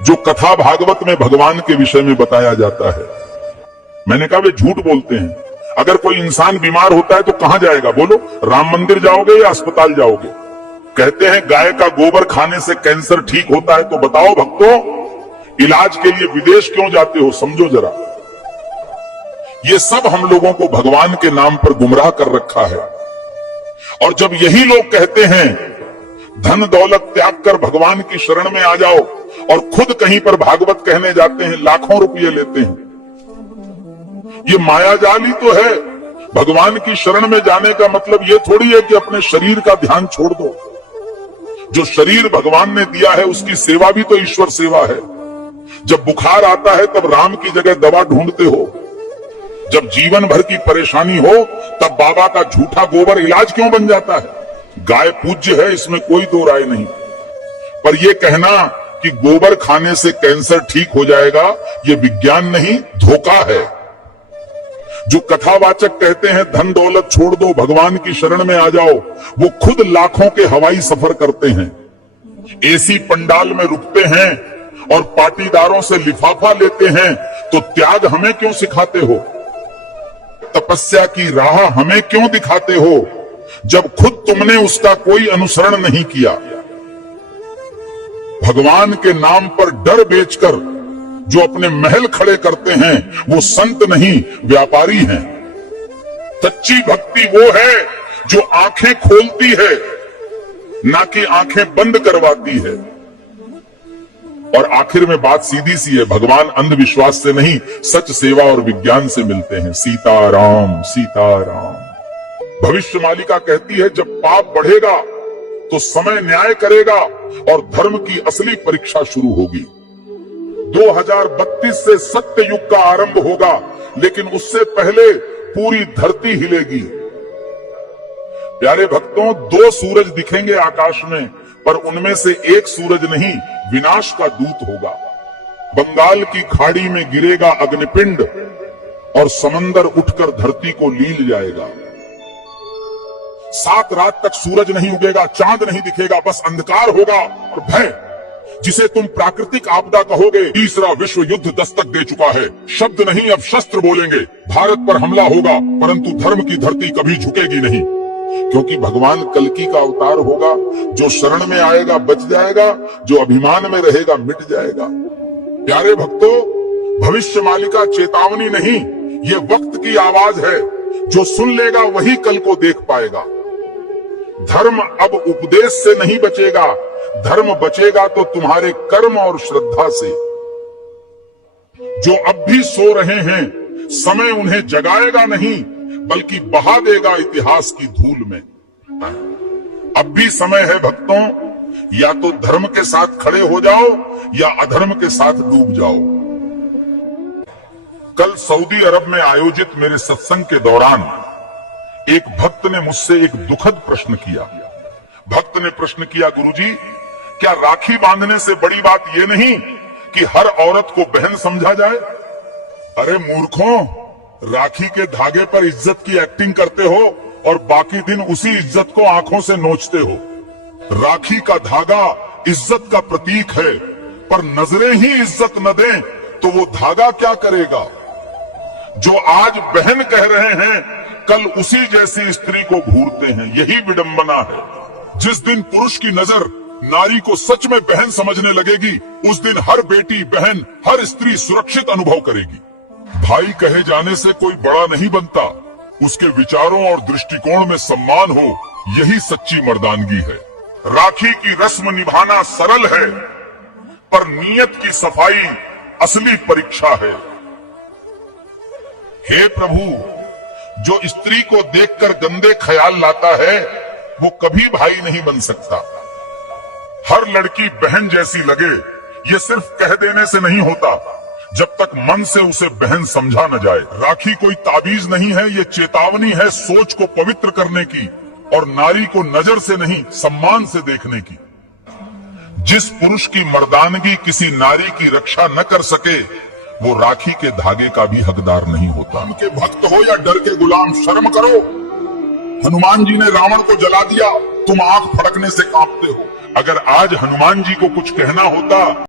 जो कथा भागवत में भगवान के विषय में बताया जाता है। मैंने कहा वे झूठ बोलते हैं। अगर कोई इंसान बीमार होता है तो कहां जाएगा बोलो? राम मंदिर जाओगे या अस्पताल जाओगे? कहते हैं गाय का गोबर खाने से कैंसर ठीक होता है, तो बताओ भक्तों, इलाज के लिए विदेश क्यों जाते हो? समझो जरा। ये सब हम लोगों को भगवान के नाम पर गुमराह कर रखा है। और जब यही लोग कहते हैं धन दौलत त्याग कर भगवान की शरण में आ जाओ, और खुद कहीं पर भागवत कहने जाते हैं, लाखों रुपये लेते हैं। ये मायाजाल ही तो है। भगवान की शरण में जाने का मतलब ये थोड़ी है कि अपने शरीर का ध्यान छोड़ दो। जो शरीर भगवान ने दिया है उसकी सेवा भी तो ईश्वर सेवा है। जब बुखार आता है तब राम की जगह दवा ढूंढते हो। जब जीवन भर की परेशानी हो तब बाबा का झूठा गोबर इलाज क्यों बन जाता है? गाय पूज्य है, इसमें कोई दो राय नहीं। पर यह कहना कि गोबर खाने से कैंसर ठीक हो जाएगा, ये विज्ञान नहीं, धोखा है। जो कथावाचक कहते हैं धन दौलत छोड़ दो, भगवान की शरण में आ जाओ, वो खुद लाखों के हवाई सफर करते हैं, एसी पंडाल में रुकते हैं और पाटीदारों से लिफाफा लेते हैं। तो त्याग हमें क्यों सिखाते हो? तपस्या की राह हमें क्यों दिखाते हो, जब खुद तुमने उसका कोई अनुसरण नहीं किया? भगवान के नाम पर डर बेचकर जो अपने महल खड़े करते हैं वो संत नहीं, व्यापारी हैं। सच्ची भक्ति वो है जो आंखें खोलती है, ना कि आंखें बंद करवाती है। और आखिर में बात सीधी सी है, भगवान अंधविश्वास से नहीं, सच सेवा और विज्ञान से मिलते हैं। सीताराम सीताराम। भविष्य मालिका कहती है जब पाप बढ़ेगा तो समय न्याय करेगा और धर्म की असली परीक्षा शुरू होगी। 2032 से सत्य युग का आरंभ होगा, लेकिन उससे पहले पूरी धरती हिलेगी। प्यारे भक्तों, 2 सूरज दिखेंगे आकाश में, पर उनमें से एक सूरज नहीं, विनाश का दूत होगा। बंगाल की खाड़ी में गिरेगा अग्निपिंड और समंदर उठकर धरती को लील जाएगा। 7 रात तक सूरज नहीं उगेगा, चांद नहीं दिखेगा, बस अंधकार होगा और भय। जिसे तुम प्राकृतिक आपदा कहोगे, तीसरा विश्व युद्ध दस्तक दे चुका है। शब्द नहीं अब शस्त्र बोलेंगे। भारत पर हमला होगा, परंतु धर्म की धरती कभी झुकेगी नहीं, क्योंकि भगवान कल्कि का अवतार होगा। जो शरण में आएगा बच जाएगा, जो अभिमान में रहेगा मिट जाएगा। प्यारे भक्तों, भविष्य मालिका चेतावनी नहीं, ये वक्त की आवाज है। जो सुन लेगा वही कल को देख पाएगा। धर्म अब उपदेश से नहीं बचेगा, धर्म बचेगा तो तुम्हारे कर्म और श्रद्धा से। जो अब भी सो रहे हैं, समय उन्हें जगाएगा नहीं, बल्कि बहा देगा इतिहास की धूल में। अब भी समय है भक्तों, या तो धर्म के साथ खड़े हो जाओ या अधर्म के साथ डूब जाओ। कल सऊदी अरब में आयोजित मेरे सत्संग के दौरान एक भक्त ने मुझसे एक दुखद प्रश्न किया। भक्त ने प्रश्न किया, गुरुजी, क्या राखी बांधने से बड़ी बात यह नहीं कि हर औरत को बहन समझा जाए? अरे मूर्खों, राखी के धागे पर इज्जत की एक्टिंग करते हो और बाकी दिन उसी इज्जत को आंखों से नोचते हो। राखी का धागा इज्जत का प्रतीक है, पर नजरें ही इज्जत न दें तो वो धागा क्या करेगा? जो आज बहन कह रहे हैं, कल उसी जैसी स्त्री को घूरते हैं। यही विडंबना है। जिस दिन पुरुष की नजर नारी को सच में बहन समझने लगेगी, उस दिन हर बेटी, बहन, हर स्त्री सुरक्षित अनुभव करेगी। भाई कहे जाने से कोई बड़ा नहीं बनता, उसके विचारों और दृष्टिकोण में सम्मान हो, यही सच्ची मर्दानगी है। राखी की रस्म निभाना सरल है, पर नीयत की सफाई असली परीक्षा है। हे प्रभु, जो स्त्री को देखकर गंदे ख्याल लाता है, वो कभी भाई नहीं बन सकता। हर लड़की बहन जैसी लगे, ये सिर्फ कह देने से नहीं होता, जब तक मन से उसे बहन समझा न जाए। राखी कोई ताबीज नहीं है, ये चेतावनी है सोच को पवित्र करने की और नारी को नजर से नहीं, सम्मान से देखने की। जिस पुरुष की मर्दानगी किसी नारी की रक्षा न कर सके, वो राखी के धागे का भी हकदार नहीं होता। उनके भक्त हो या डर के गुलाम, शर्म करो। हनुमान जी ने रावण को जला दिया, तुम आंख फड़कने से कांपते हो। अगर आज हनुमान जी को कुछ कहना होता